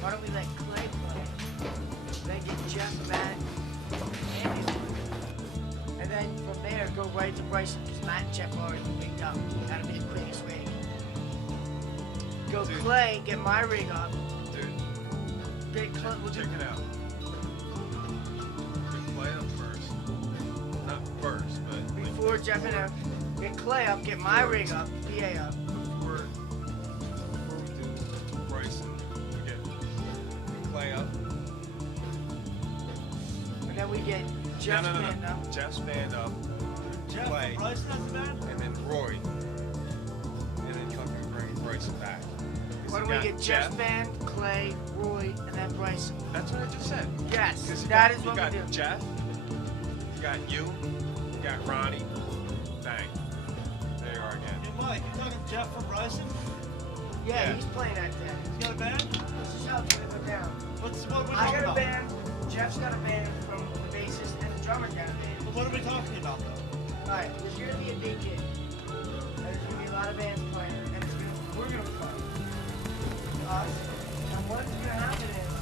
Why don't we let Clay play? Then get Jeff, Matt, and Andy. And then from there, go right to Bryson, because Matt and Jeff are already rigged up. That'll be the quickest way. Go Dude. Clay, get my rig up. Dude. Get Clay. Check it out. Get Clay up first. Not first, but... Before Jeff and F, get Clay up, get my rig up, PA up. Before we do Bryson, we get Clay up. And then we get Jeff's band up. Jeff's band up. Jeff, Clay. Bryson has a band? And then Roy. And then fucking bring Bryson back. Why don't we get Jeff's band, Clay, Roy, and then Bryson? That's what I just said. Yes, that is what we do. You got Jeff, you got you got Ronnie. Bang. There you are again. Hey Mike, you talking Jeff from Bryson? Yeah, he's playing that day. He's got a band? This is how it's gonna go down. What we I talking got about? a band, Jeff's got a band from the bassist, and the drummer got a band. Well, what are we talking about though? Alright, there's gonna be a big gig. There's gonna be a lot of bands playing, and we're gonna play. Us. And what's gonna happen is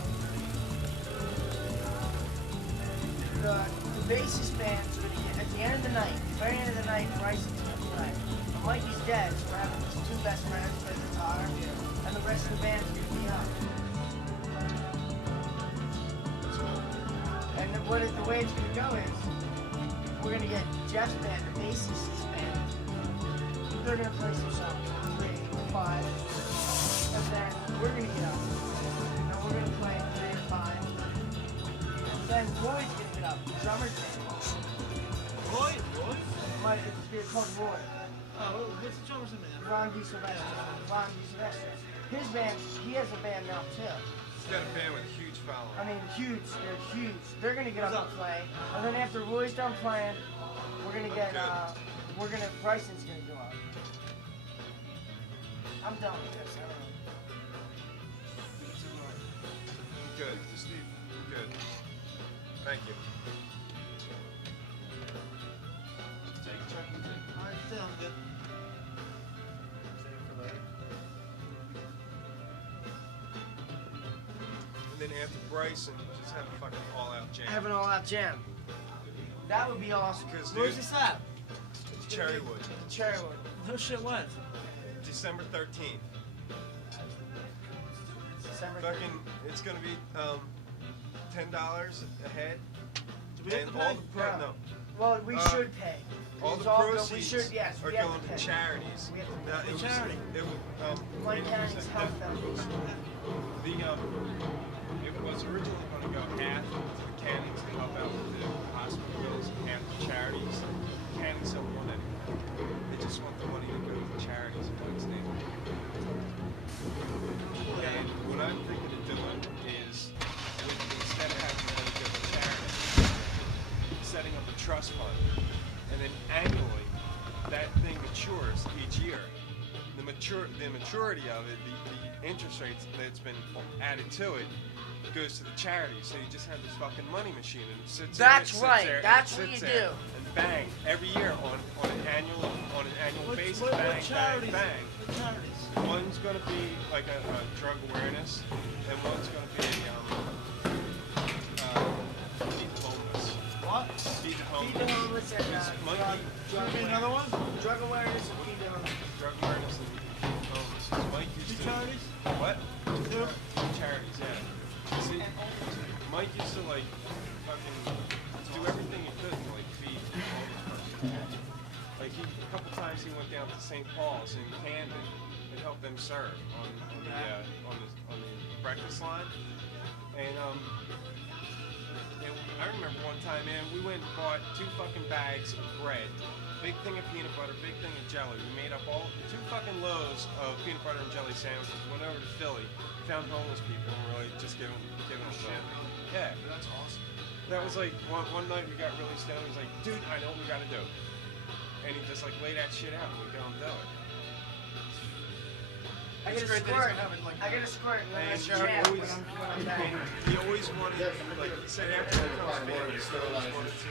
the bassist band's gonna get at the end of the night, very end of the night, Bryson's gonna play. And Mikey's dead, so we're having his two best friends play guitar, and the rest of the band's gonna be up. And the way it's gonna go is we're gonna get Jeff's band, the bassist's band. They're gonna play some songs, 3, 5, and then we're gonna get up. And then we're gonna play 3 or 5. And then Roy's gonna get up, the drummer's band. Roy? It's called Roy. Oh, what's the drummer's name? Ron DeSylvester. His band, he has a band now too. He's got a band with a huge following. I mean, huge. They're huge. They're gonna get up and play, and then after Roy's done playing, we're gonna get. Bryson's gonna go up. I'm done with this. I don't know. Good, Steve. Good. Thank you. Take a check. Alright, sounds good. Save it for later. And then after Bryson, just have a fucking all-out jam. Have an all-out jam. That would be awesome. Because, Where's this at? It's Cherrywood. Cherrywood. No shit, when? December 13th. December. Fucking, it's gonna be $10 a head. Do we have to all pay? the no. Well, we should pay. All the It's all proceeds we should, yes, are we have going to to pay. charities. We have to Now, pay. it was, Charity? It was, Mike County's Health Foundation. It was originally going to go half to the Cannings to help out with the hospital bills, trust fund, and then annually that thing matures each year. The maturity of it, the interest rates that's been added to it, goes to the charity. So you just have this fucking money machine, and it sits That's there, right. there, That's and what it you sits there, do. and bang, every year on an annual basis, What bang, charities? bang. What charities? One's going to be like a drug awareness, and one's going to be feed the homeless. What? Feed the Feed the homeless. homeless and Monkey. drug Give me another one? Drug awareness and feed the homeless. Drug awareness and feed the homeless. Mike Two used to. charities? What? Two? Charities, yeah. See, Mike used to like fucking do everything he could to like feed the homeless person. Like a couple times he went down to St. Paul's in Camden and helped them serve on the breakfast line. And I remember one time, man, we went and bought 2 fucking bags of bread, big thing of peanut butter, big thing of jelly. We made up all 2 fucking loaves of peanut butter and jelly sandwiches. Went over to Philly, found homeless people, and we're like just giving them to them. Yeah, That's awesome. that was like one night we got really stoned. He's like, dude, I know what we gotta do, and he just like lay that shit out, and we go and do it. I It's get a great that he's squirt. having, like, I get a squirt and then I And jam always, when I'm back. he always wanted, like he said after the first video, he always wanted to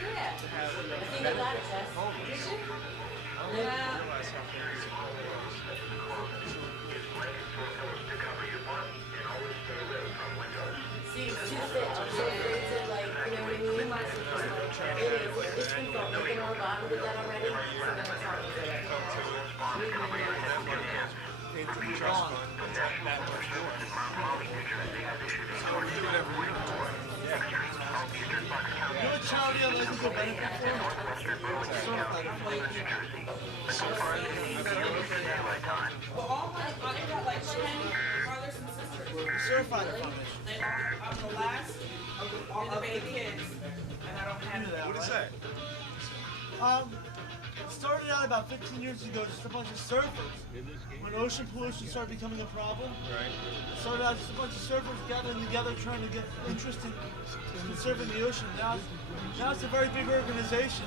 Yeah. have I think I benefit got it, Tess. homeless. Did you? I don't Yeah. realize how big this is. See, it's too thick. I'm so afraid to, like, you know what I mean? It is. It's been fun. We've been on bottom with that already. So then it's hard to say. Come to it, that money goes into the trust fund, and that much more. So we do it every year. Yeah. You know what charity I'd like to go benefit for? Well, all my, I got like 10 brothers and sisters. Certified Foundation. They are, I'm the last of the baby kids, and I don't have them. What is that? It started out about 15 years ago, just a bunch of surfers. When ocean pollution started becoming a problem, Right. it started out just a bunch of surfers gathering together trying to get interest in conserving the ocean. Now it's a very big organization.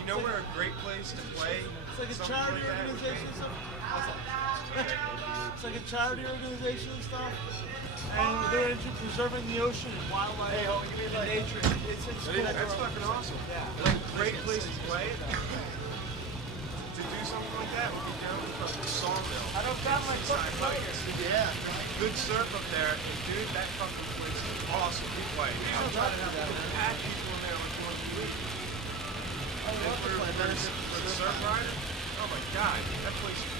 You know where a great place to play? It's like a something charity like that? organization or something. It's like a charity organization and stuff. And they're into preserving the ocean and wildlife and nature. It's cool. That's fucking awesome. Like a great place to play. To do something like that would be down in fucking Sawmill. I don't got my fucking focus. Yeah. Good surf up there, and dude, that fucking place is awesome. We play. Man, I'm trying to have add people in there like once a week. And for the surf rider, oh my god, that place is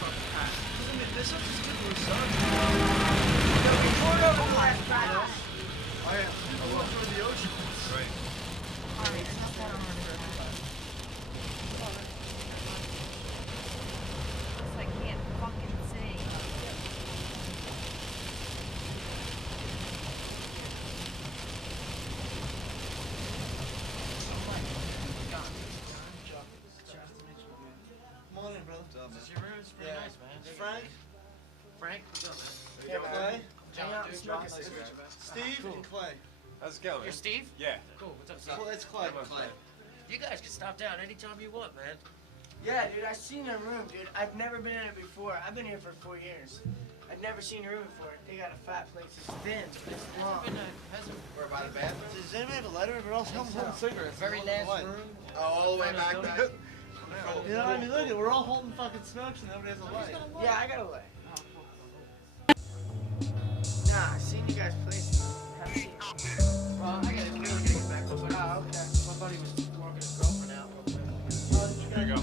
fucking packed. I mean, this is just typical surf. So we poured over the last practice. I am. I love going to the ocean. Right. I can't fucking sing. Come on in, brother. This is your room. It's pretty nice, man. Frank, Frank, what's up, man? Yeah, man. Clay, Hang out and smoke a cigarette. Steve, and Clay. How's it going? You're Steve? Yeah. Cool. What's up, Steve? It's Clay. Clay. You guys can stop down anytime you want, man. Yeah, dude, I've seen their room, dude. I've never been in it before. I've been here for 4 years. I've never seen a room before. They got a fat place. It's thin, but it's long. We're by the bathroom. Does anybody have a lighter? Everyone else holding cigarettes. Very Hold the last light. room. Oh, all the way back there? You know what I mean? Look, we're all holding fucking smokes and nobody has a light. Yeah, I got a light. Nah, I've seen you guys play. Haven't seen you. Well, I gotta get back. Oh, okay. My buddy was walking his girlfriend out real quick. There you go.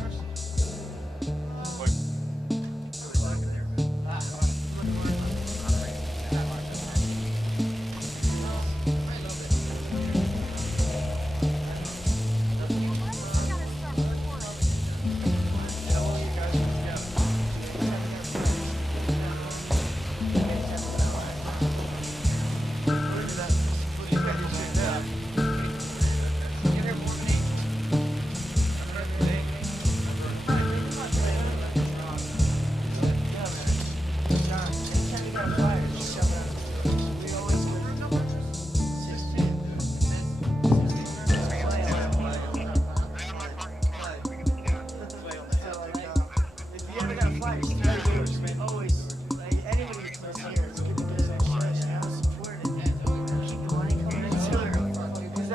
Look.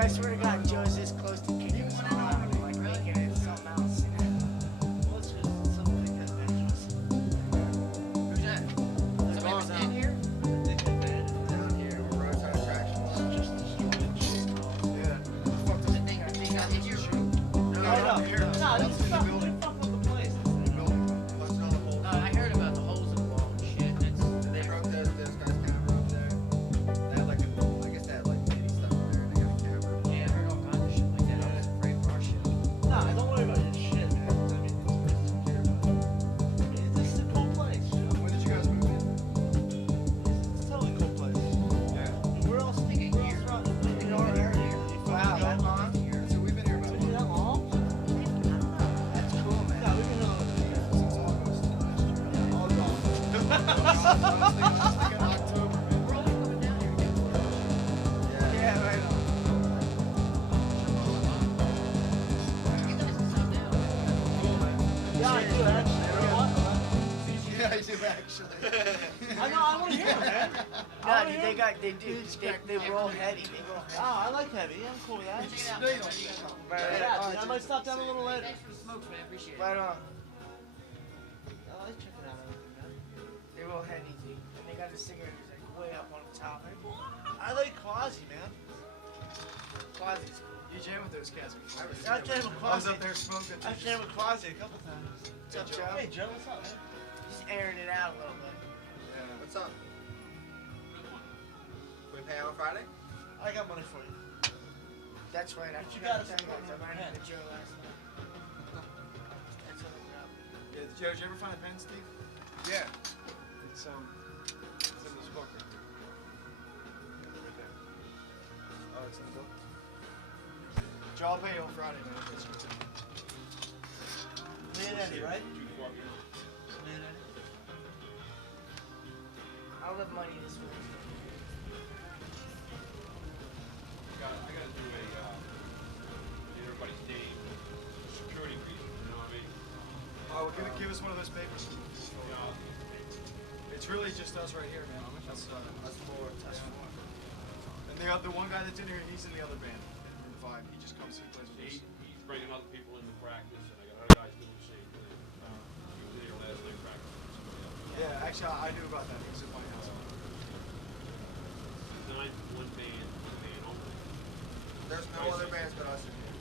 I swear to God, Joe's this close to kicking us out, like making it something else. Let's just something like that dangerous. Who's that? Somebody was in here? Down here, we're roadside attractions. Just a stupid shit. Yeah. The thing I think I did you. No, this is not really fuck up the place. Busted all the holes. I heard about the holes in the wall and shit. And it's, They broke those guy's camera up there. They had like a, I guess they had like kitty stuff in there and they got a camera. yeah, I heard all kinds of shit like that. I was afraid for our shit. Nah, don't worry about your shit, man. I mean, it's secure, but this is a cool place. You know? When did you guys move in? It's a totally cool place. Yeah. Where else? Where else around the In our area. Wow, that long? So we've been here about Been that long? That's cool, Yeah, man. we've been here since August last year. all gone. I was thinking October, man. We're only coming down here to get work. Yeah, right on. You guys can stop now. Yeah, I do actually. Yeah, I do actually. I know, I want to hear it, man. No, dude, they roll heavy. They roll heavy. Oh, I like heavy. Yeah, I'm cool with that. Check it out. No, you don't. Right, Yeah, dude, I might stop down a little later. Thanks for the smokes, man. Appreciate it. right on. I like checking out everything, man. They roll heavy, dude. And they got the cigarette like way up on the top. I like Quasi, man. Quasi's You jammed with those cats before. I jammed with I was Quasi. up there smoking. I've jammed with Quasi a couple times. What's up, Joe? Hey, Joe, what's up, man? Just airing it out a little bit. Yeah. What's up? We pay on Friday? I got money for you. That's right. I But you forgot gotta to tell you guys. I support ran my into pen. Joe last night. That's what I got. Yeah, Joe, did you ever find a pen, Steve? Yeah. It's in this book right here. Right there. Oh, it's in the book. Joe, I'll pay you on Friday, man. Me and Eddie, right? Too far beyond. Me and Eddie. I'll have money this week. I gotta do a, get everybody's name, security reason, you know what I mean? Oh, give us one of those papers. You know, It's really just us right here, man. That's four. That's four. And the one guy that's in here, he's in the other band, in 5. He just comes and plays with us. he's bringing other people into practice, and I got other guys doing the same thing. He was here last night practicing with somebody else. Yeah, actually, I knew about that. He was at my house. 9, one band only. There's no other bands but us in here.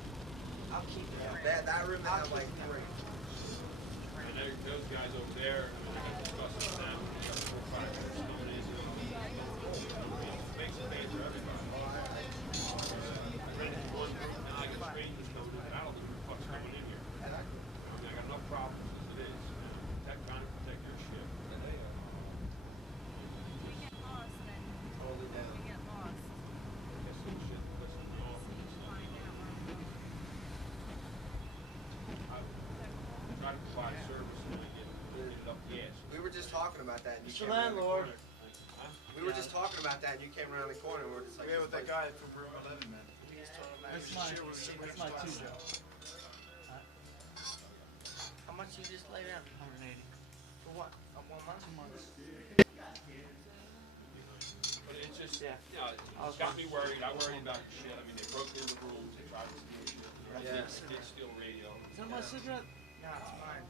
I'll keep it. That room, they have like 3. And those guys over there, I got discussing with them, they got 4 or 5 guys coming in. Makes a day for everybody. I ran into one group, and I got strangers coming in, and I don't think who the fuck's coming in here. I mean, I got enough problems as it is. Protect your shit. We get lost, then Totally down. we get lost. Guess some shit, listen to all So you this. find out where I try to provide service and I get it up the ass. We were just talking about that. And you Mr. came around the Landlord. corner. Huh? We were just talking about that, and you came around the corner, and we're just like, Yeah, with that guy from Room 11, man. That's my two, Joe. How much you just lay down? 180. For what? 1 month? 2 months. But it's just, Yeah. you know, it's got me worried. I worry about shit. I mean, they broke into the rooms, they tried to steal shit. Yeah. They did steal radio. Is that my cigarette? No, it's mine.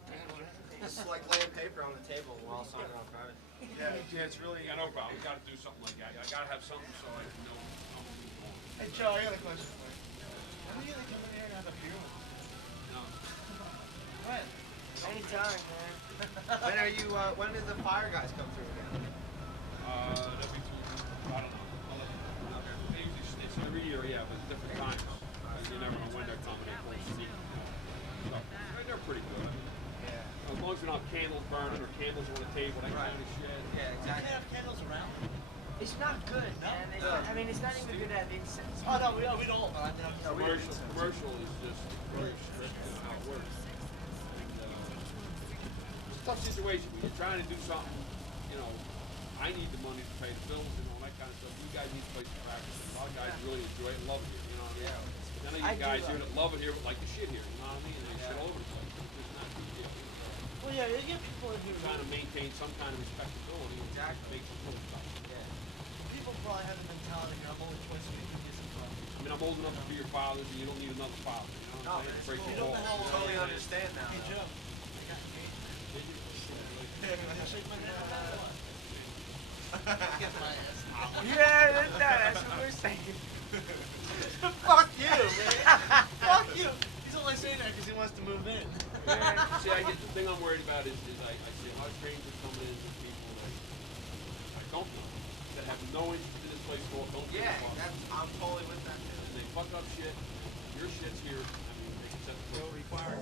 Just like laying paper on the table while signing on Friday. Yeah, it's really. I got no problem. We gotta do something like that. I gotta have something so I can know I'm moving on. Hey, Joe, I got a question for you. When are you gonna come in here and have a beer with us? No. When? Anytime, man. When are you? When did the fire guys come through again? That'd be too, I don't know. I'll let you know. They usually, it's every year, yeah, but different times. You never know when they're coming. They're close to me. So, they're pretty good. I mean, Yeah. as long as we don't have candles burning or candles on the table, that kind of shit. Yeah, Can exactly. they have candles around? It's not good, man. It's not, I mean, it's not even good at incense. Oh, no, we don't, but I mean, I'm Commercial is just very strict in how it works. And, it's a tough situation. When you're trying to do something, you know, I need the money to pay the bills and all that kind of stuff. You guys need a place to practice. And a lot of guys really enjoy it and love it here, you know what I mean? Yeah. None of I you do guys love here that love it here but like the shit here, you know what I mean? And they shit all over the place. It's just not good here. Well, yeah, you get people in here. Trying to maintain some kind of respectability and Exactly. make some little stuff. Yeah. People probably have the mentality here. I'm only twice a week. Get some coffee. I mean, I'm old enough to be your fathers, and you don't need another father. You know what I'm saying? Break the wall. Totally understand now. Hey, Joe. Shake my hand. Get my ass. Yeah, that's what we're saying. Fuck you, man. Fuck you. He's only saying that because he wants to move in. Yeah, see, I get the thing I'm worried about is I see a lot of strangers coming in with people that I don't know, that have no interest in this place at all, don't give a fuck. I'm totally with that too. And they fuck up shit. Your shit's here. I mean, they can set the Joe required.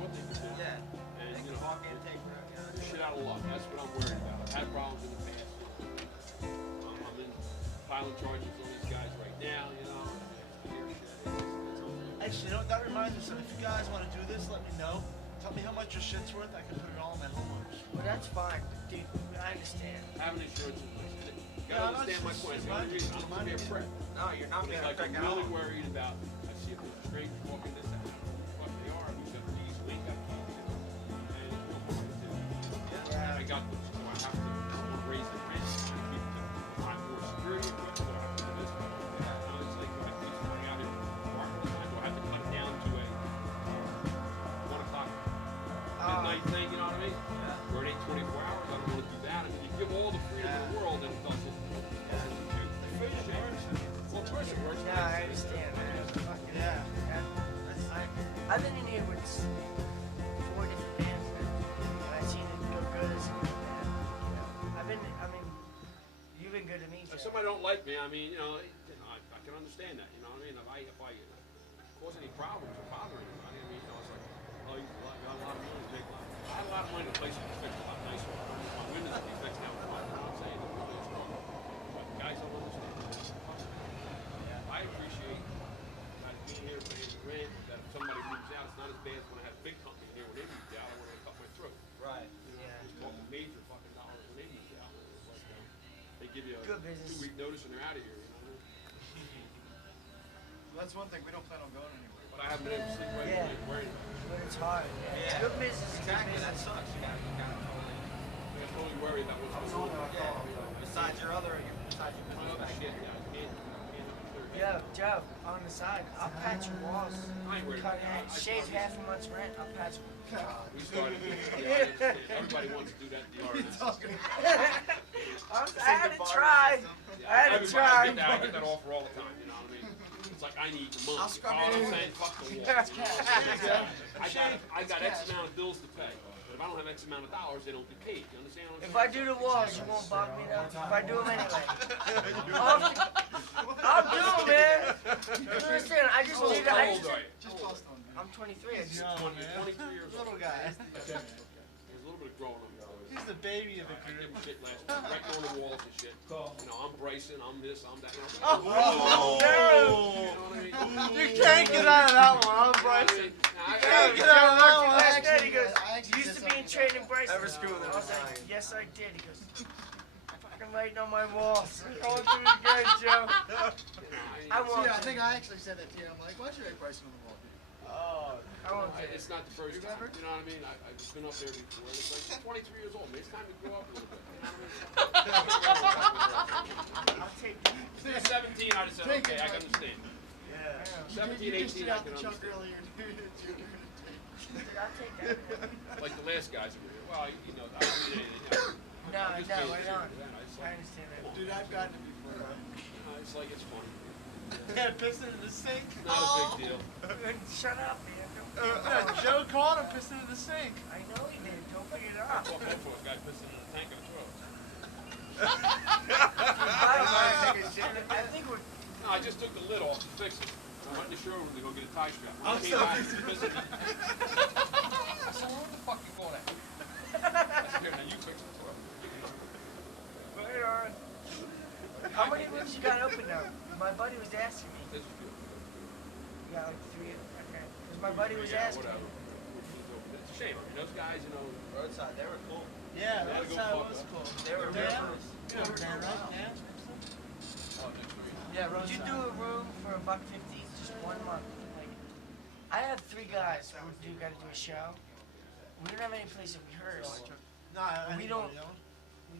what they can do. Yeah. And, They you can know, walk in, take her out. you're shit out of luck. That's what I'm worried about. I've had problems in the past. I'm in filing charges on these guys right now, you know. Actually, you know what? That reminds me. So if you guys want to do this, let me know. Tell me how much your shit's worth. I can put it all in my homeowners. Well, that's fine, dude. I understand. Having insurance in place. You Yeah, gotta I'm not understand my just- point. The only reason I'm gonna be a prick. No, you're not But it's gonna like pick I'm out. really worried about, I see if there's a stranger walking this out. What they are, who's got keys, we ain't got keys. And it's no point to do. Yeah. I got them, so I have to, I want to raise the rent, I keep the, I have more security equipment, so I have to do this. It's like, do I have to keep going out here, do I have to cut it down to a 1 o'clock midnight thing, you know what I mean? Or it ain't 24 hours, I don't want to do that. I mean, you give all the freedom in the world, and it doesn't. Well, of course it works. Yeah, I understand, man. Fucking Yeah. I've been in here with 4 different bands, man. And I've seen it go good, I've seen it go bad. You know, I mean, you've been good to me, If Joe. somebody don't like me, I mean, I can understand that. You know what I mean? If I cause any problems or bother anybody, I mean, it's like, oh, he's got a lot of money, make a lot. I had a lot of money, the place would be fixed a lot nicer. My windows would be fixed now. You know what I'm saying? But guys don't understand. I appreciate not being here paying the rent. That if somebody moves out, it's not as bad as when I had a big company here. When they moved out, I wanted to cut my throat. Right. You know, Yeah. it was talking major fucking dollars when they moved out. It was like, they give you a Good business. 2-week notice and they're out of here. You know what I mean? That's one thing. We don't plan on going anywhere. But I haven't been able to sleep right Yeah. away worried about it. But it's hard. Yeah. Yeah. Good business is good Exactly. That business. sucks. You gotta totally. I totally worry about what's going on. Yeah. Besides your business My other back shit here. now. You can't have a third. Joe, on the side, I'll patch your walls. I ain't worried Cut about it, it. shave half a month's rent, I'll patch them. We started. Yeah, I understand. Everybody wants to do that deal. I had to try. I had to try. I get that offer all the time. You know what I mean? It's like I need the money. I'll scrub All it I'm in. saying, fuck the wall. You know? I got X amount of bills to pay. But if I don't have X amount of dollars, they don't get paid. You understand what I'm If saying? I do the walls, you won't bug me though. If I do them anyway. I'll do them, man. You understand? I just did it. How old are you? Just bust on me. I'm 23. I just, Young, man. 23 years old. Little guy. There's a little bit of growing up. He's the baby of the I give group. him shit last week, right on the walls and shit. You know, I'm Bryson, I'm this, I'm that. Oh, You know what I mean? you can't get out of that one, huh, Bryson? Joe, get out of that one. last night, he goes, you used to be in training Bryson. Ever screw with him I was in like, mind. yes I did. He goes, fucking writing on my walls. Going through it again, Joe. I won't. Yeah, I think I actually said that to you. I'm like, why should I price on the wall? Oh, I won't do it. It's not the first time, you know what I mean? I've been up there before, and it's like, I'm 23 years old, man, it's time to grow up a little bit. You know what I mean? I'll take it. If they were 17, I'd have said, okay, I can understand. yeah. 17, 18, I can understand. earlier, dude. Dude, I'll take that. Like the last guys over here, well, you know, I don't mean anything. No, I'm just being right serious, on. man. It's I like, understand that. Dude, I've gotten it before. it's like, it's funny. Yeah, pissing in the sink. Not a big deal. Shut up, man. Joe caught him pissing in the sink. I know he did. Don't bring it I up. walked over to a guy pissing in a tank of throat. I think we're. No, I just took the lid off to fix it. I went in the showroom to go get a tie strap. When I I'm came so back, busy. he was pissing. I said, where the fuck you going at? I said, here, now you fix it. Right on. How many rooms you got open now? My buddy was asking me. This is good. You got like 3. Okay. Because my buddy was Yeah, asking whatever. me. It's a shame. I mean, those guys, you know, Roadside, they were cool. Yeah, Gotta that's go how it fuck was up. cool. They were real Dan? nice. Yeah, Dan, right? Dan? oh, next week. Yeah, Would you do a room for $1.50, just 1 month? Like, I have 3 guys who got to do a show. We don't have any place to rehearse. No, We don't- We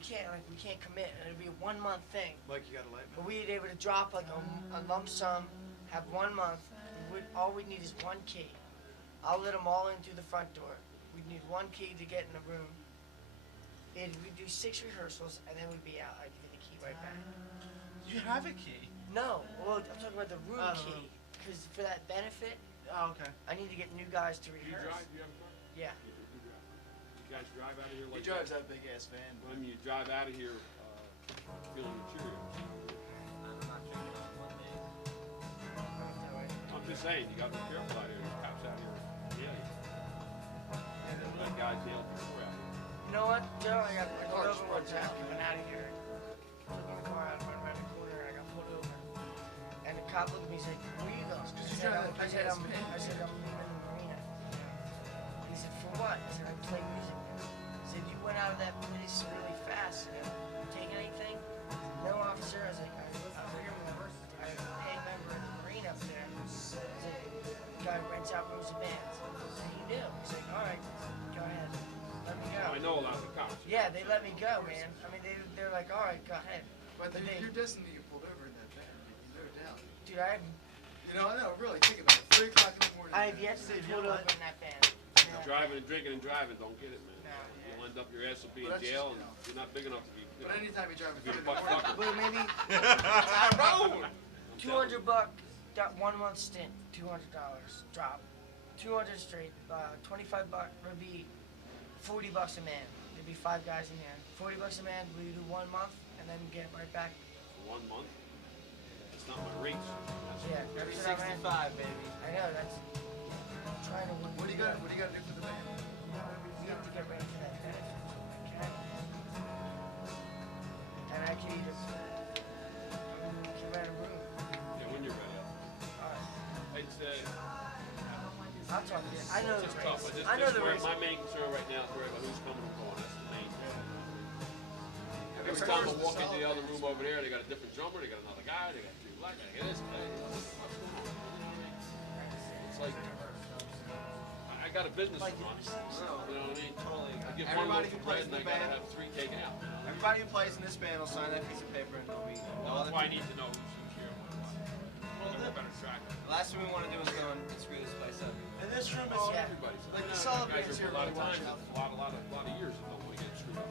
can't commit. It'll be a 1 month thing. Like, you got a light But we were able to drop like a lump sum, have 1 month. All we need is one key. I'll let them all in through the front door. We need one key to get in the room. And we do 6 rehearsals, and then we'd be out. I'd give you the key right back. You have a key. No, well, I'm talking about the room Oh, the key. room. Because for that benefit, Oh, okay. I need to get new guys to Do you rehearse. drive? Do you have a car? Yeah. You drive. You guys drive out of here He like drives that? that big ass van. When you drive out of here, feeling the Cheerios. I'm just saying, you gotta be careful out here. There's cops out here. Yeah. That guy nailed before out here. You know what, Joe? I got pulled Car's over one runs time out. coming out of here. Took my car out, went around the corner, and I got pulled over. And the cop looked at me and said, "Where you going?" you drive that big ass van. I said, "I'm leaving the marina." He said, "For what?" I said, "I play music." He said, "You went out of that place really fast. You know, take anything?" No, officer. I was like, I pay a member of the marine up there. I said, "The guy rents out rooms and bands." And he knew. He's like, "All right, go ahead. Let me go." I know a lot of the cops. Yeah, they let me go, man. I mean, they're like, "All right, go ahead." But But they- you're destined to get pulled over in that van. No doubt. Dude, I have You know, no, really, think about it. 3 o'clock in the morning. I have yet to be pulled over in that van. Yeah. Driving and drinking and driving, don't get it, man. No, You'll end up, your ass will be Well, in that's jail, just, and you know. you're not big enough to be, you But know, anytime you drive a be a 3 in the butt morning, fucker. But maybe I'm 200 buck, got 1 month stint, $200 drop, 200 straight, 25 buck would be $40 a man. There'd be 5 guys in there. $40 a man. We do 1 month and then get right back. For 1 month? It's not my rates. Yeah, that's what I meant. 65, baby. I know that's I'm trying to work. what do you got? What do you got to do for the van? We have to get ready for that benefit. Okay. And I can either can rent a room. Yeah, when you're ready. Alright. It's, I'll talk to you. I know the it's tough. race. But I know the where race. my main concern right now is worry about who's coming and going. That's the main thing. Every time I walk into the other room over there, they got a different drummer, they got another guy, they got 2 black guys, they got this guy. What's going on? It's like, I got a business to run. You know what I mean? Totally. I get 1 Everybody loaf who of plays bread and in I the gotta band. have 3 taken out. You know? Everybody who plays in this band will sign that piece of paper and they'll be. Well, that's why I need to know who's here and what's what. I'll have a better track. The last thing we want to do is go and screw this place up. And this room is Oh, Yeah. everybody's. Like the Guys solid are bands for here a lot of really watch times, out. a lot of years and don't want to get screwed up.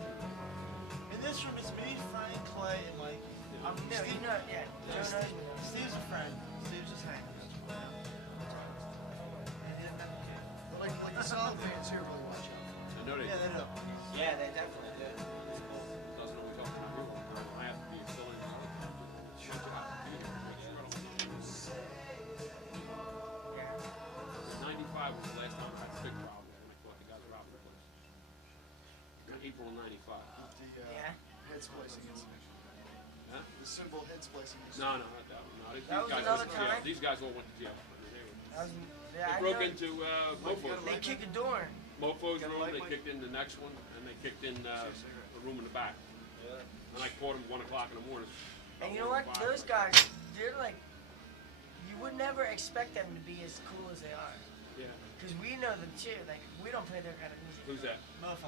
in this room is me, Frank, Clay, and Mike. No, you know, yeah. Joe knows me. Steve's a friend. Steve's just hanging. But like the solid bands here really watch out. I know they Yeah, they do. Yeah, they definitely do. doesn't always help when I do it. I have to be filling it out. Shut it out. Yeah. 95 was the last time I had a big problem and I thought the guys were out of the place. April of 95. The Yeah. head splicing incident. Huh? The simple head splicing incident. No, not that one. No, these That was guys another went to jail. time? These guys all went to jail. I mean, That was, they yeah, I broke know. into Mofo. They kicked the door in. Mofo's Got a room, light, they Mike? kicked in the next one, and they kicked in the room in the back. And I caught them 1 o'clock in the morning. And you know what? Those guys, they're like, you would never expect them to be as cool as they are. Yeah. Because we know them too. Like, we don't play their kind of music. Who's that? Mofo.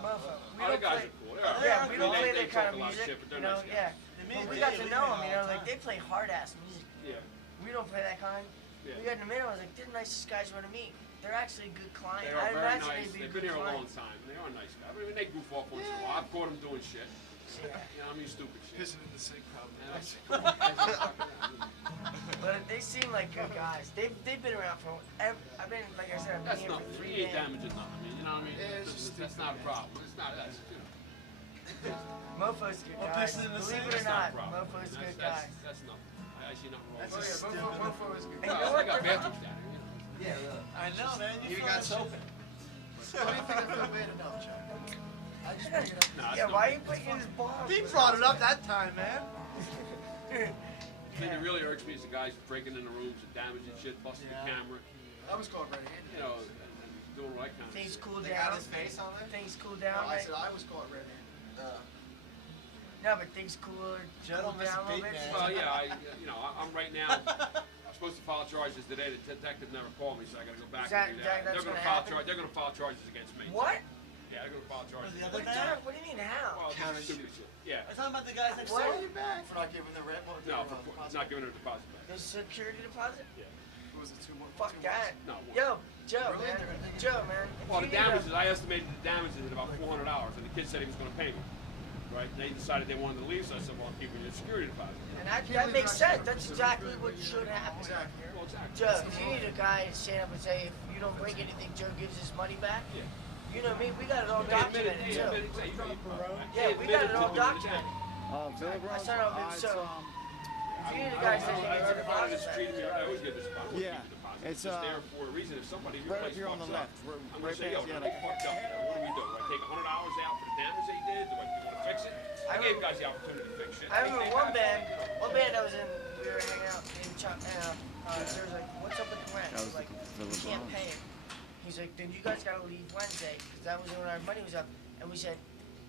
We Other don't guys play. are cool. They're all right. Yeah, we I mean, don't play they their kind talk of a lot music. shit, but You they're know, nice guys. yeah. They But mean, we they got do, to we know do them. You know, all the like they play hard ass music. Yeah. We don't play that kind. Yeah. We got in the middle. I was like, they're the nicest guys you want to meet. They're actually a good client. They are I very imagine nice. they'd be a They've been good here a long client. time. They are nice guys. I mean, they goof off once in a while. I've caught them doing shit. Yeah. You know, I mean, stupid shit. Pissing in the sink probably. Yeah, that's- But they seem like good guys. They've been around for. I've been, like I said, I've That's been here nothing. for 3 You ain't days. damaging nothing. I mean, you know what I mean? Yeah, it's just That's stupid, not a man. problem. It's not. That's, you know, Mofo's good Well, guys. pissing in the Believe sink? it or that's not not, a problem. Mofo's That's- good that's- guys. That's nothing. I see nothing wrong That's with Oh that. yeah, Mofo is good. And you know Well, what? they got They're- bathrooms down here. Yeah, really. I know, man. You You feel got that soap. shit. How do you think I feel bad enough, Chuck? I just bring it up. Nah, it's Yeah, not- why are you putting his balls? He brought it up that time, man. The thing that really irks me is the guys breaking in the rooms and damaging shit, busting Yeah. the camera. I was caught red-handed. You know, and doing right kind of Things shit. cool They down. got his face on there? Things cool No, down. I Right? said I was caught red-handed. No, but things cooler. Joe Cool don't miss a down a little beat, bit. man. Well, yeah, I'm right now. I'm supposed to file charges today. The detective never called me, so I got to go back Is that- and do that- that. that's They're gonna file happen? They're going to file charges against me. What? Yeah, I go to file charges. The other What, day? what do you mean how? Well, just stupid shit. Yeah. I'm talking about the guys next What? door. For not giving the rent. No, it's not giving her a deposit back. The security deposit? Yeah. Was it 2 months? Fuck that. No. Yo, Joe, Really? man. They're gonna take it? Joe, man. if Well, you the need a- damages, I estimated the damages at about $400, and the kid said he was going to pay me. Right? They decided they wanted to leave, so I said, well, I'm keeping your security deposit. And that makes sense. That's exactly what should happen. Exactly. Well, exactly. Joe, if you need a guy to stand up and say, if you don't break anything, Joe gives his money back. Yeah. You know what I mean? We got it all They admitted, documented, they too. admitted, they Yeah, we got it all admitted to doing documented. Villa I started off with, so, if you need a guy to say, I he needs a everybody deposit that's back. treated me, I always get this deposit. Yeah. It's It's, there for a reason. If somebody right up replaces here on the fucks up, left. We're I'm right gonna say, yo, past, yeah, they like, fucked up. What do we do? Do I take $100 out for the damage they did? Do you want to fix it? I gave guys the opportunity to fix shit. I remember one band I was in, we were hanging out in Chuck, there was like, what's up with the rent? I was like, we can't pay it. He's like, then you guys gotta leave Wednesday, because that was when our money was up. And we said,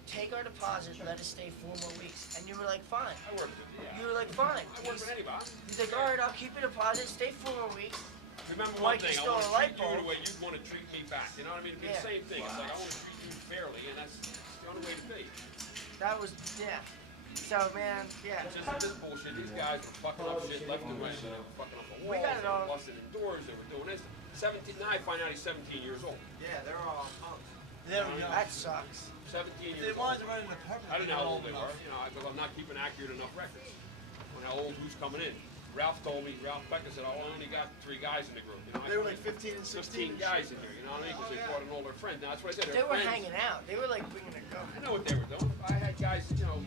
take our deposit, let us stay 4 more weeks. And you were like, fine. I work with, yeah. You were like, fine. I work with anybody. He's like, all right, I'll keep your deposit, stay 4 more weeks. Remember one Mike thing, I stole want a to light treat you the bulb. way you'd want to treat me back. You know what I mean? It's Yeah. the same thing. It's like, I want to treat you fairly, and that's the only way to be. That was, yeah. So, man, yeah. It's just this bullshit. These guys were fucking up shit left and right. They were fucking up the We walls. got it They all. were busting in doors. They were doing this. 17. Now I find out he's 17 years old. Yeah, they're all punks. There we go. That sucks. 17 They years old. wanted to run an apartment. I didn't know how old they enough. were. You know, because I'm not keeping accurate enough records on how old who's coming in. Ralph told me. Ralph Becker said, "Oh, I only got 3 guys in the group." You know, They were like 15 and 16. 15 guys in here. You know what I mean? Because they brought in all their friends. Now that's what I said. They They're were friends. hanging out. They were like bringing a gun. I know what they were doing. I had guys, you know,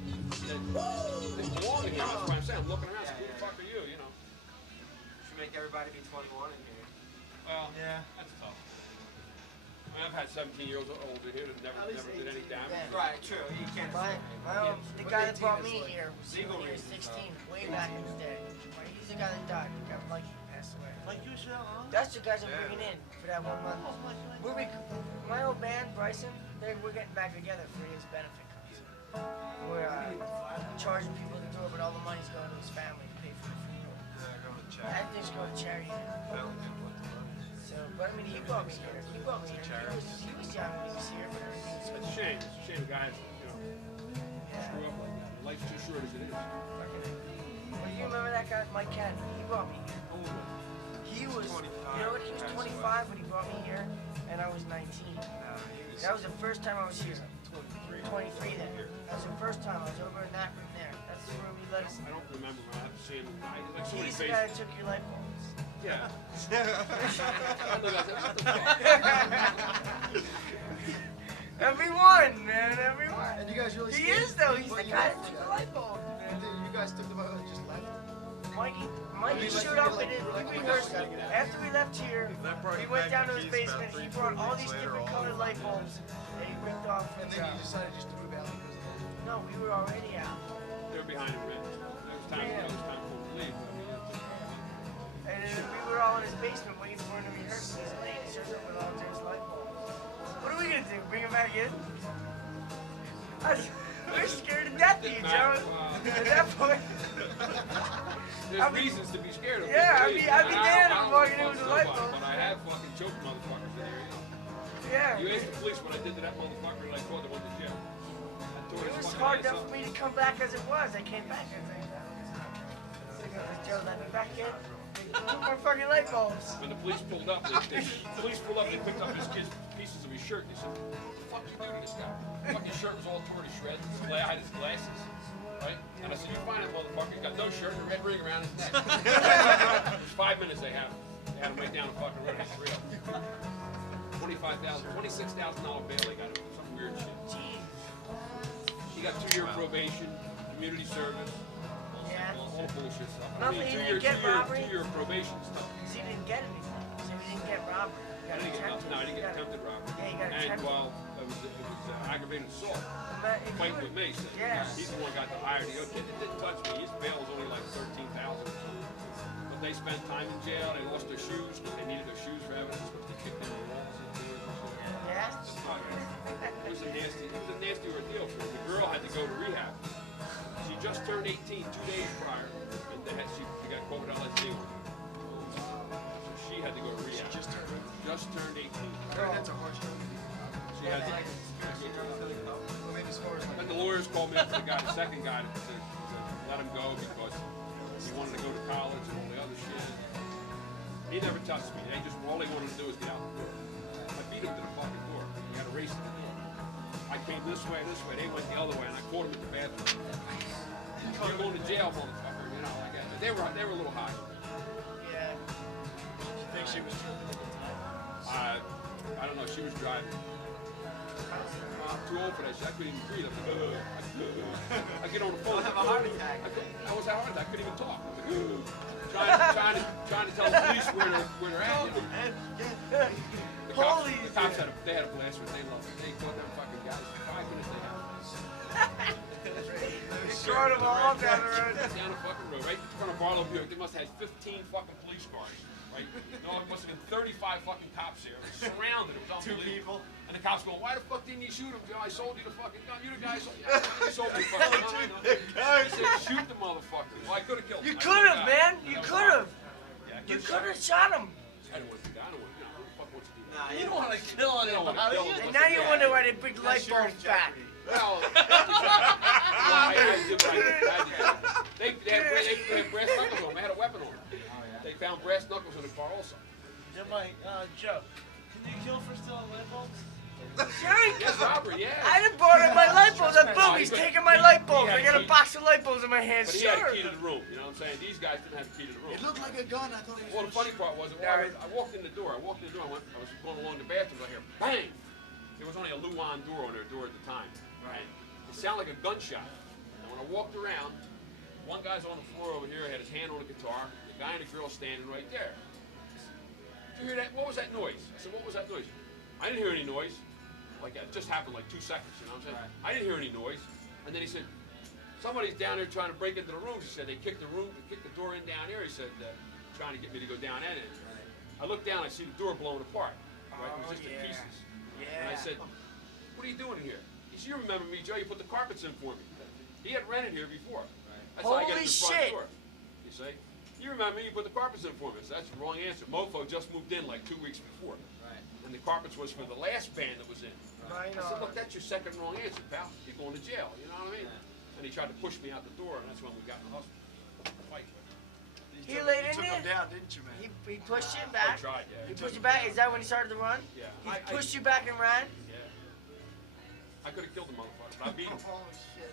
that belong in here. That's what I'm saying. I'm looking around. Who the fuck are you? You know. Should make everybody be 21 in here. Well, Yeah. that's tough. I mean, I've had 17-year-olds older here that never did any damage. Yeah. Right, true. You can't My, say. the guy that brought me 18 is here was legal when he was reasons, 16, way back in the day. Right, he's the guy that died. Got like he passed away. Like you should, huh? That's the guys I'm bringing in for that 1 month. My old band, Bryson, we're getting back together for his benefit concert. We're charging people to do it, but all the money's going to his family to pay for the funeral. Everything's going to charity. So, but I mean, he brought me here. He brought me here. He was young when he was here, but everything was It's a shame. It's a shame the guys, you know, screw up like that. Life's too short as it is. Well, you remember that guy, Mike Ken? He brought me here. He was, you know what? He was 25 when he brought me here, and I was 19. That was the first time I was here. 23 then. That was the first time I was over in that room there. That's where we let us. I don't remember when I have to see him. Like so many He's the faces. guy that took your light bulbs. Yeah. I look at that. What the fuck? Everyone, man, everyone. And you guys really He stayed? is though. He's Well, the you guy left that took together. the light bulb. And then you guys took them out and just left? Mikey showed up and we rehearsed. After we left here, we went down to his basement. He brought all these different colored light bulbs that he ripped off. And then you decided just to move out because of that? No, we were already out. They were behind the rent. It was time. It was time for them to leave. I mean, And then we were all in his basement waiting for him to rehearse. He's late. He shows up with all his light bulbs. What are we gonna do? Bring him back in? We're scared to death of you, Joe. At that point. There's reasons to be scared of. Yeah, I'd be damned if I don't walking in fuck with a light nobody, bulb. But I have fucking choked motherfuckers in here. You know. Yeah. You asked the police what I did to that motherfucker, and I caught the one to jail. I tore It his was fucking hard ass enough up. for me to come back as it was. I came back as Joe let me back in. More fucking light bulbs. When the police pulled up, the police pulled up, they picked up his kid's pieces of his shirt. They said, "What the fuck you do to this guy? Fucking shirt was all torn to shreds. I had his glasses, right?" And I said, "You find that motherfucker? He's got no shirt and a red ring around his neck." It was 5 minutes they had him. They had him right down the fucking road. It's real. $26,000 bail they got him for some weird shit. He got 2-year probation, community service, Yeah. all bullshit stuff. Nothing, he didn't get robbery. 2-year probation stuff. Because he didn't get anything. So he didn't get robbery. He I got didn't get attempted. no, I didn't get He got- attempted robbery. Yeah, he got And attempted. well, it was aggravated assault. But if you Fighting would- with me. So Yeah. He's the one who got the higher deal. Kid that didn't touch me. His bail was only like $13,000. But they spent time in jail. They lost their shoes because they needed their shoes for evidence. They kicked in the walls and doors and shit. Yeah. It was a nasty ordeal for him. The girl had to go to rehab. She just turned 18 2 days prior, and she got COVID LSD. So she had to go to rehab. Just turned 18. Just turned 18. That's a harsh one. She had to called me up to the guy, the second guy, to let him go because he wanted to go to college and all the other shit. He never touched me. All they wanted to do was get out the door. I beat him to the fucking door. He had a race to the door. I came this way. They went the other way, and I caught him at the bathroom. You're going to jail, motherfucker. You know, like that. They were a little high. Yeah. You think she was tripping at the time? I don't know. She was driving. I'm too old for that shit. I couldn't even breathe. I get on the phone. I'll have a heart attack. I was having a heart attack. I couldn't even talk. Trying to tell the police where they're at. You know? The cops had a blast with it. They loved it. They caught them fucking guys. 5 minutes they had. They scored them all down the road. Down the fucking road, right in front of Barlow Buick. They must have had 15 fucking police cars. Right? No, it must have been 35 fucking cops there. Surrounded. It was 2 unbelievable. people. And the cops going, why the fuck didn't you shoot him? I sold you the fucking gun. You the guy sold you sold me the fucking gun. I said, shoot the motherfucker. Well, I could have killed him. You could have, man. You could have. Yeah, You could have shot him. I don't want to do that. I don't want to do that. Who the fuck wants to do that? Nah, You don't want to kill anybody. And now you wonder why they bring the light bulbs back. Well, I had to do what I had to do. They had brass knuckles on them. They had a weapon on them. They found brass knuckles in the car also. Yeah, Mike, Joe, can you kill for stealing light bulbs? Yes, robbery, yeah. I done bought him my light bulbs. And boom, No, he's he taking my light bulbs. had I got a a key. box of light bulbs in my hand. But he had a Sure. key to the room, you know what I'm saying? These guys didn't have a key to the room. It looked like a gun. I thought he was. Well, the funny part was, I walked in the door. I was going along the bathroom. I hear bang. There was only a Luan door on their door at the time. Right. It sounded like a gunshot. And when I walked around, one guy's on the floor over here, had his hand on the guitar. The guy and the girl standing right there. Did you hear that? What was that noise? I said, what was that noise? I didn't hear any noise. Like, it just happened like 2 seconds, you know what I'm saying? I didn't hear any noise. And then he said, somebody's down there trying to break into the rooms. He said, they kicked the door in down here. He said, trying to get me to go down that end. I looked down, I see the door blown apart. Right? It was just in pieces. And I said, what are you doing here? He said, you remember me, Joe, you put the carpets in for me. He had rented here before. That's how I got in the front Holy shit. door. You see? You remember me, you put the carpets in for me. So that's the wrong answer. Mofo just moved in like 2 weeks before. And the carpets was for the last band that was in. I said, look, that's your second wrong answer, pal. You're going to jail, you know what I mean? And he tried to push me out the door, and that's when we got in the hospital. Fight. He laid in took him there? down, didn't you, man? He pushed you I back. tried, yeah. He pushed you back. Is that when he started to run? Yeah. He pushed you back and ran. Yeah. I could have killed the motherfucker, but I beat him.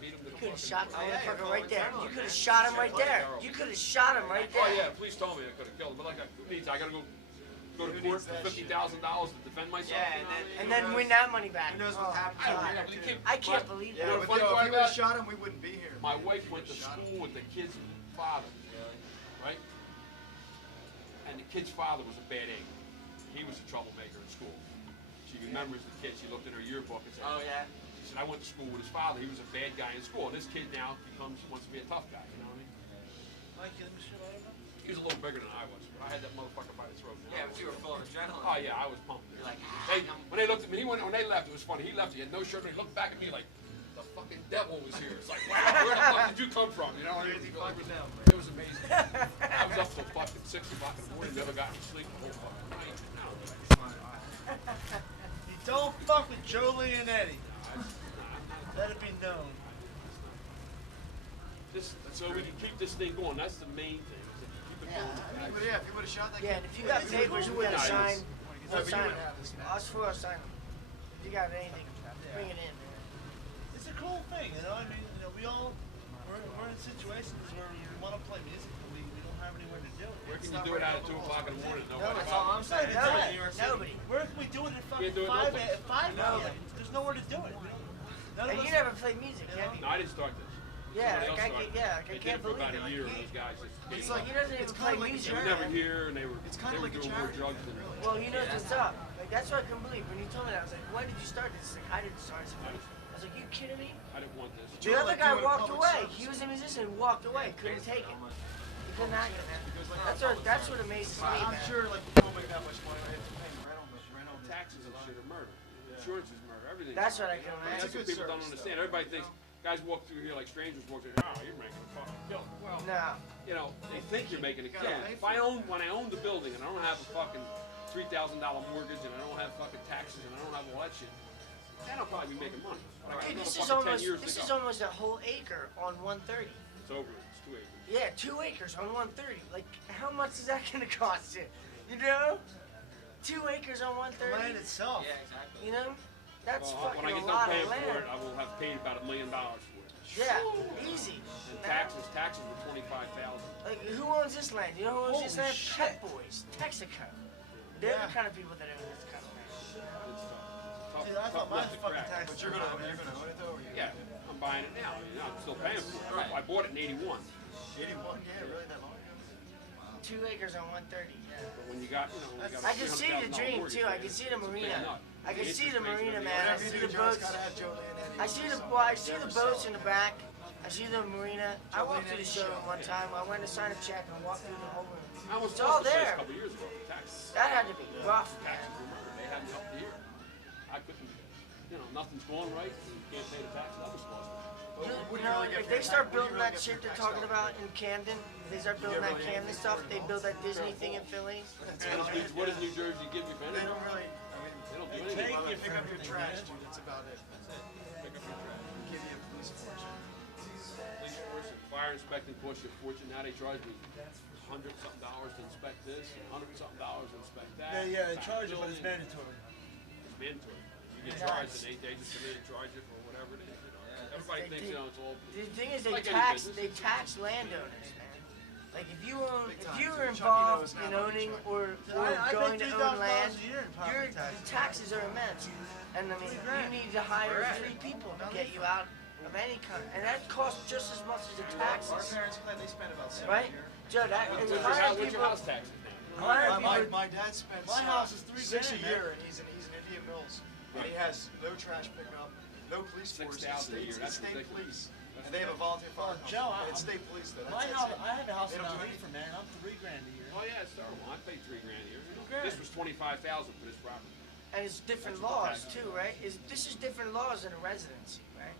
Beat him to the You could have fucking shot the door. motherfucker right there. You could have shot him right there. You could have shot him right Oh there. yeah, the police told me I could have killed him, but like, who needs? I gotta go to court for $50,000 to defend myself. Yeah, you know what I mean? And then win that money back. Who knows Oh, what happened? God. I can't believe Yeah, that. but funny Joe, part if you would about have shot him, we wouldn't be here. My wife went to school with the kid's father, right? And the kid's father was a bad egg. He was a troublemaker in school. She remembers the kid. She looked in her yearbook and said, Oh, yeah? she said, I went to school with his father. He was a bad guy in school. And this kid now wants to be a tough guy, you know what I mean? Mike, you let me shoot over? He was a little bigger than I was, but I had that motherfucker by the throat. Yeah, but you were full of adrenaline. Oh yeah, I was pumped. You're like, When they looked at me, when they left, it was funny. He left, he had no shirt on. He looked back at me like, the fucking devil was here. It's like, wow, where the fuck did you come from? You know what I mean? It was amazing. I was up till fucking 6 o'clock in the morning, never got to sleep the whole fucking night. No, You don't fuck with Joe Lee and Eddie. Let it be known. So we can keep this thing going. That's the main thing. Is that you keep it going. But yeah, if you would have shot that Yeah, and if you got papers, you would have signed. We'll sign them. Us four will sign them. If you got anything, bring it in. It's a cool thing, you know. I mean, we're in situations where we want to play music, but we don't have anywhere to do it. Where can you do it out at 2 o'clock in the morning? No, Nobody. that's all I'm saying. Nobody. Where can we do it at Can't do it 5 no place. p.m.? There's nowhere to do it. None of And us- you never played music, have you? No, I didn't start this. Yeah, Somebody else started. I They did can't it for believe about it. a year, Like, and those guys It's just like, he doesn't even it's play kind of like a music. they were charity. never here, and they were It's kind of like a doing more charity. drugs than. Well, he knows what's up. Like, that's what I couldn't believe. When you told me that, I was like, why did you start this? Like, I didn't start this. I was like, you kidding me? I didn't want this. The other guy walked away. He was a musician who walked away. Couldn't take it. He couldn't act it, man. That's what amazes me, I'm man. sure, like, you don't make that much money. I have to pay rent on this, rent on this. Taxes and shit are murder. Insurance is murder. Everything. That's what I can That's imagine. what people don't understand. Everybody thinks guys walk through here like strangers walk through. Oh, you're making a fucking kill. Well, No. you know, they think you're making a kill. Yeah. If when I own the building and I don't have a fucking $3,000 mortgage and I don't have fucking taxes and I don't have all that shit, then I'll probably be making money. But I got Dude, another this is fucking 10 almost years to this go. is almost a whole acre on 130. It's over. It's 2 acres. Yeah, 2 acres on 130. Like, how much is that gonna cost you? You know, 2 acres on 130. Land itself. Yeah, exactly. You know, that's Well, when I fucking get a lot done paying of land. for it, I will have paid about $1 million for it. Yeah, easy. And taxes were 25,000. Like, who owns this land? You know who owns this Holy land? shit. Pet Boys, Texaco. They're the kind of people that own this kind of land. It's tough. Dude, I thought mine was nut to fucking crack. tax. But you're gonna own it though, or you? Yeah, I'm buying it now. You know, I'm still paying for it. I bought it in '81. 81, yeah, really that long? 2 acres on 130. Yeah. But when you got, you know, when you got a I can see the $300,000 dream mortgage, too. I man, can see the it's a big marina. nut. I can The see the interest rate's marina, gonna be man. I up. see Whatever you the do, Joe's boats. gotta have Jolene and I Eddie see or the something. well, I see the Never boats sell. in the back. I see the marina. I walked through the showroom one time. I went to sign a check and walked through the whole room. I was It's all supposed to say there. a couple years ago. Taxes. That had to be rough, man. Taxes were murdered. They hadn't helped the year. I couldn't, you know, nothing's going right. You can't pay the taxes. I was supposed to. But You what do you know, really get if for they your start tax- what do you building really that get for shit your they're tax talking dollar? about in Camden, if they start building that Camden stuff, they build that Disney thing in Philly. What does New Jersey give you for They anything? don't really, I mean, They don't do They anything. take well, you they pick up your everything, trash, man. dude, that's about it. Pick up your trash. Give you a police fortune. Police force and fire inspecting costs you a fortune. Now they charge me $100-something to inspect this, and $100-something to inspect that. Yeah, they Back charge you, but it's building. mandatory. It's mandatory. You get charged, and they just come in and charge you for whatever it is. You know? Everybody They thinks do. you know it's all. The thing is, Like any business. they tax landowners, man. Like if you own, Big if time, you're dude. Chucky involved knows now in about owning Chucky. or I going pay to own land, $3,000 a year in your property taxes. taxes are immense. And I mean, you need to hire 3 people to get you out of any kind, and that costs just as much as the Our taxes, parents, they spent about 7 right? a year. Joe, that What's and your, hiring what's your people, house taxes now? hiring My, people. my dad spends My house is $3 6 a grand, year, man. and he's in Indian Mills, and he has no trash pickup, no police force. It's 6,000 a year. it's That's state ridiculous. police, and they have a volunteer fire company. Joe, It's state police though. My That's house, it. I have a house They in don't do Mount anything. Ephraim, man. I'm $3 grand a year. Oh yeah, it's terrible. I paid $3 grand a year. grand. This was $25,000 for this property. And it's different That's what the laws tax too, right? This is different laws than a residency, right?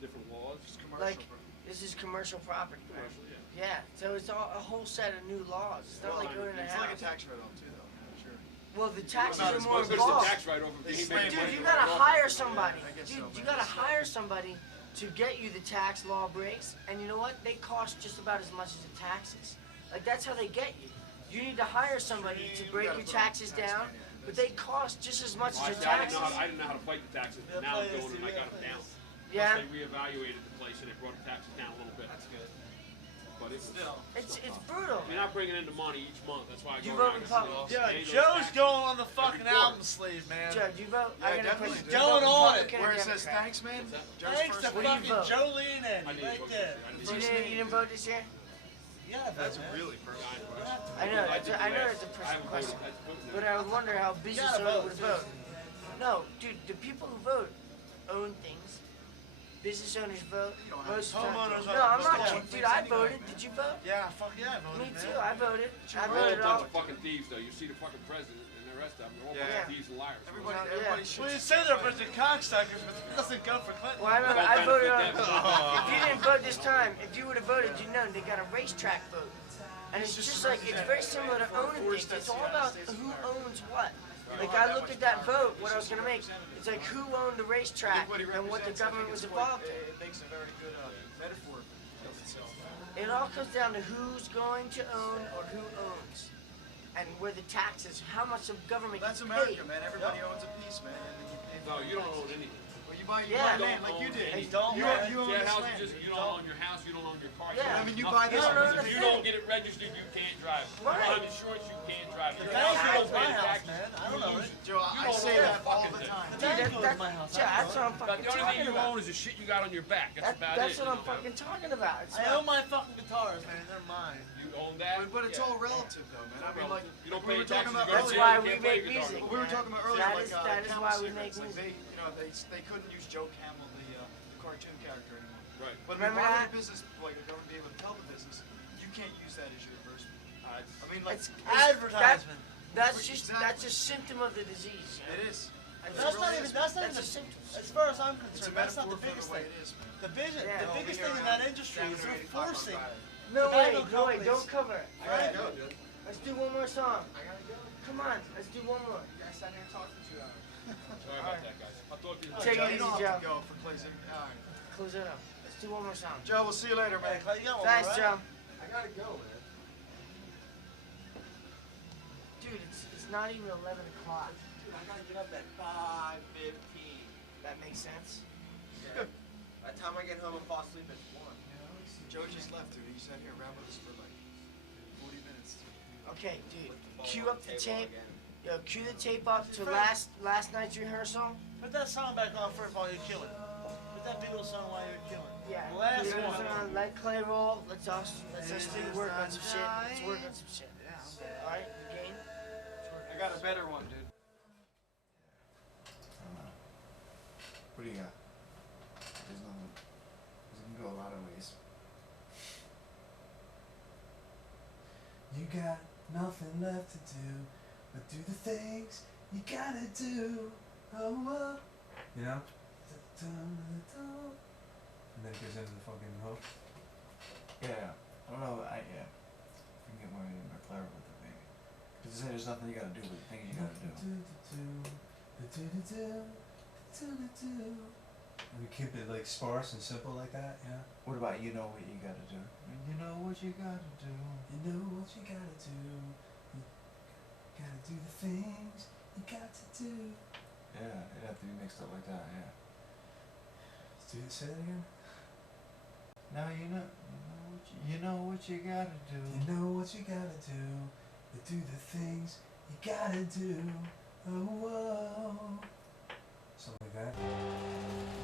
Different laws. It's commercial. Like this is commercial property, right? Commercial, yeah. Yeah, so it's all, a whole set of new laws. It's not Well, like owning a it's house. like a tax write-off too, though. I'm sure. Well, the taxes about are as more much as What's the the involved. tax write-over? They He spend made Dude, money you on gotta it. hire somebody. I guess Dude, so, you man. gotta hire somebody to get you the tax law breaks, and you know what? They cost just about as much as the taxes. Like that's how they get you. You need to hire somebody to break gotta your put on taxes tax down, man, yeah. but they cost just as much Well, as your I didn't know taxes. how, I didn't know how to fight the taxes. Yeah, Now I'm play doing this them. I got TV. them down. Yeah, Plus, they reevaluated the place and they brought the taxes down a little bit. That's good. But it's Still. it's brutal. You're not bringing in the money each month. That's why I You go vote around and Republican. see Yeah, pay those Joe's taxes. going on the fucking quarter. album sleeve, man. Joe, do you vote? Yeah, I'm gonna definitely put do. Going on it. Republican or Where it says Democrat. thanks, man. Joe's Thanks to first What do you fucking vote? Jolene and I Eddie, didn't right vote there. this year. You didn't vote this year? Yeah, That's man. really personal. I know. I did I know last- it's a I personal haven't question, voted. I voted but now. I would wonder how business gotta owner vote, would vote. No, dude, the people who vote own things. Business owners vote. You don't have Most to. of the time. Homeowners No, are- I'm not. Yeah. Dude, I voted. Did you vote? Yeah, fuck yeah, I voted, Me man. too. I voted. I We're all a voted bunch all. of fucking thieves, though. You see the fucking president and the rest of them. They're all Yeah. fucking thieves and liars. Everybody, Yeah. everybody Well, you should. say they're a bunch of cocksuckers, but it doesn't go for Clinton. Well, I remember Don't I voted on. benefit them. If you didn't vote this time, if you would have voted, you know they got a racetrack vote, and it's just like it's very similar to owning things. It's all about who owns what. Like I looked at that vote, what I was gonna make. It's like who owned the racetrack and what the government was involved in. It makes a very good metaphor of itself. It all comes down to who's going to own or who owns, and where the taxes, how much the government That's can America, pay. man. Everybody owns a piece, man. And you pay No, for you don't it. own anything. Well, you buy Yeah. land like you did. Hey, don't, You man. own Yeah, this house, land. you don't own your house, you don't own your car. Yeah. I mean, you Nothing. buy this You don't own piece. a If you thing. don't get it registered, you can't drive. If you Right. don't have insurance, you can't drive. The You bank don't owns pay my the house, taxes. man. I don't know it. Joe, I don't say own that all fucking the thing. time. The Dude, bank owns that, my house. yeah, that's what I'm But fucking the only thing talking you about. own is the shit you got on your back. That's about That's it. what I'm you know. fucking talking about. It's I not- own my fucking guitars, man. They're mine. You own that. But it's Yeah. all relative, though, man. I mean, like, You don't we pay were talking taxes. about You go to That's jail, why you we can't play make guitar. music. Well, we were talking about earlier, That like, is- that is Camel why we cigarettes. make Like, music. they couldn't use Joe Camel, the cartoon character anymore. Right. But Remember why would that? a business, like a government, be able to tell the business, you can't use that as your advertisement? I mean, like, It's Advertisement. That's a symptom of the disease. it is. That's That's really not is. even. That's not That's even. a symptom. As far as I'm It's a concerned, that's not metaphor the for biggest the way thing. it is, man. The vision, Yeah. the biggest thing in that industry is they're forcing. No The way, Bible no way, companies- don't cover it. I gotta go, dude. Let's do one more song. I gotta go. Come on, let's do one more. You guys sat here and talked for 2 hours. Sorry about that, guys. I'll talk to you Take later. it You don't easy, have to Joe. go for Clay's. Alright. Close it up. Let's do one more song. Joe, we'll see you later, man. Hey, Clay, you got one, Thanks, right? Joe. I gotta go, man. Dude, it's not even 11 o'clock. Dude, I gotta get up at 5:15. That makes sense? Yeah. By the time I get home and fall asleep, it's 1. Joe just left, dude. He sat here around with us for like 40 minutes. Okay, dude. Put the phone Cue on up the table tape. again. Yo, cue the tape up to last night's rehearsal. Put that song back on first while you're killing. Put that Beatles song while you're killing. Yeah. Last Leave it one. on, let Clay roll. Let's us work on some shit. Let's work on some shit. Alright, you game? I got a better one, dude. What do you got? There's no. It can go a lot of ways. You got nothing left to do but do the things you gotta do. Oh, oh. You know? And then it goes into the fucking hook. Yeah. I don't know. Yeah. If we can get more clever with it, maybe. Because there's nothing you gotta do but the things you gotta do. And we keep it like sparse and simple like that, yeah? What about you know what you gotta do? You know what you gotta do. You know what you gotta do. You gotta do the things you got to do. Yeah, it'd have to be mixed up like that, yeah. Say that again? Now you know what you gotta do. You know what you gotta do. You do the things you gotta do. Oh, whoa. Something like that.